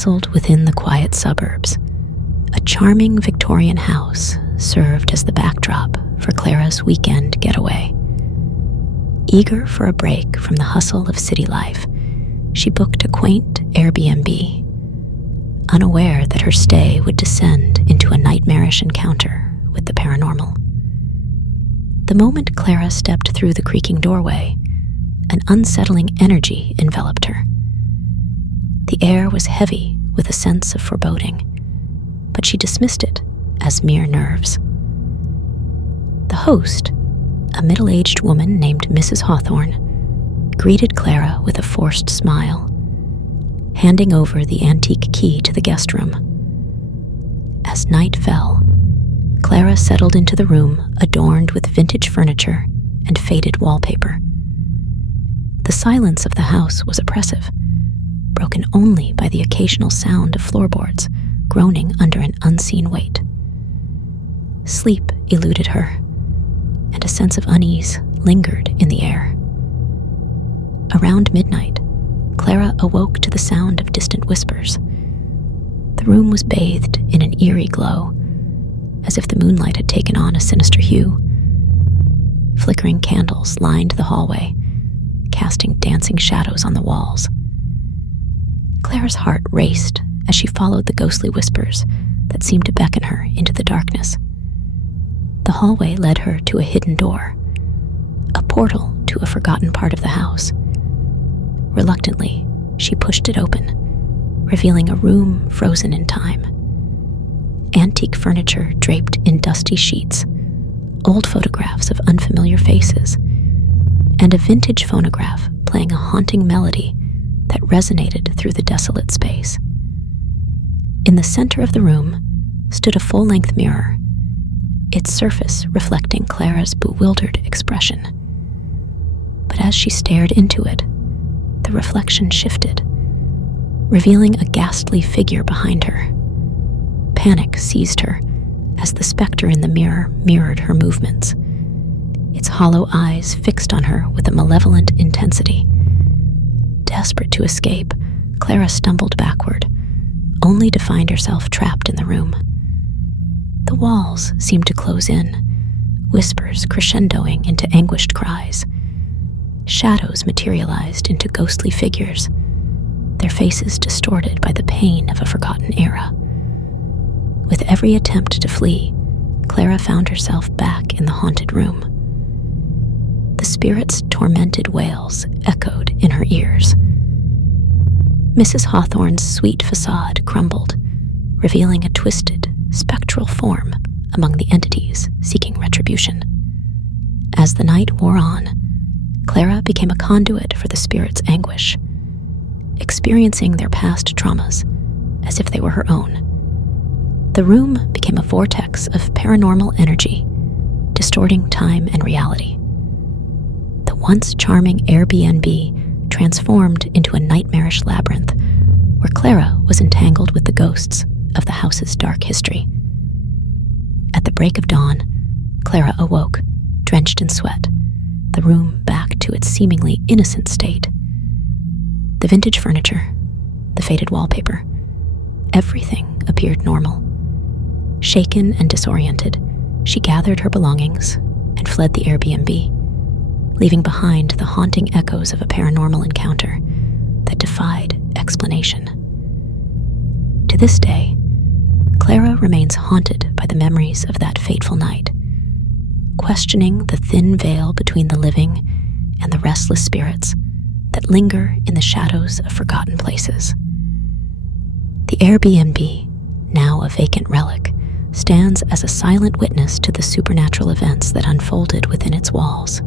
Nestled within the quiet suburbs, a charming Victorian house served as the backdrop for Clara's weekend getaway. Eager for a break from the hustle of city life, she booked a quaint Airbnb, unaware that her stay would descend into a nightmarish encounter with the paranormal. The moment Clara stepped through the creaking doorway, an unsettling energy enveloped her. The air was heavy with a sense of foreboding, but she dismissed it as mere nerves. The host, a middle-aged woman named Mrs. Hawthorne, greeted Clara with a forced smile, handing over the antique key to the guest room. As night fell, Clara settled into the room adorned with vintage furniture and faded wallpaper. The silence of the house was oppressive, broken only by the occasional sound of floorboards groaning under an unseen weight. Sleep eluded her, and a sense of unease lingered in the air. Around midnight, Clara awoke to the sound of distant whispers. The room was bathed in an eerie glow, as if the moonlight had taken on a sinister hue. Flickering candles lined the hallway, casting dancing shadows on the walls. Clara's heart raced as she followed the ghostly whispers that seemed to beckon her into the darkness. The hallway led her to a hidden door, a portal to a forgotten part of the house. Reluctantly, she pushed it open, revealing a room frozen in time. Antique furniture draped in dusty sheets, old photographs of unfamiliar faces, and a vintage phonograph playing a haunting melody that resonated through the desolate space. In the center of the room stood a full-length mirror, its surface reflecting Clara's bewildered expression. But as she stared into it, the reflection shifted, revealing a ghastly figure behind her. Panic seized her as the specter in the mirror mirrored her movements, its hollow eyes fixed on her with a malevolent intensity. Desperate to escape, Clara stumbled backward, only to find herself trapped in the room. The walls seemed to close in, whispers crescendoing into anguished cries. Shadows materialized into ghostly figures, their faces distorted by the pain of a forgotten era. With every attempt to flee, Clara found herself back in the haunted room. The spirit's tormented wails echoed in her ears. Mrs. Hawthorne's sweet facade crumbled, revealing a twisted, spectral form among the entities seeking retribution. As the night wore on, Clara became a conduit for the spirit's anguish, experiencing their past traumas as if they were her own. The room became a vortex of paranormal energy, distorting time and reality. The once charming Airbnb transformed into a nightmarish labyrinth where Clara was entangled with the ghosts of the house's dark history. At the break of dawn, Clara awoke, drenched in sweat, the room back to its seemingly innocent state. The vintage furniture, the faded wallpaper, everything appeared normal. Shaken and disoriented, she gathered her belongings and fled the Airbnb, leaving behind the haunting echoes of a paranormal encounter that defied explanation. To this day, Clara remains haunted by the memories of that fateful night, questioning the thin veil between the living and the restless spirits that linger in the shadows of forgotten places. The Airbnb, now a vacant relic, stands as a silent witness to the supernatural events that unfolded within its walls.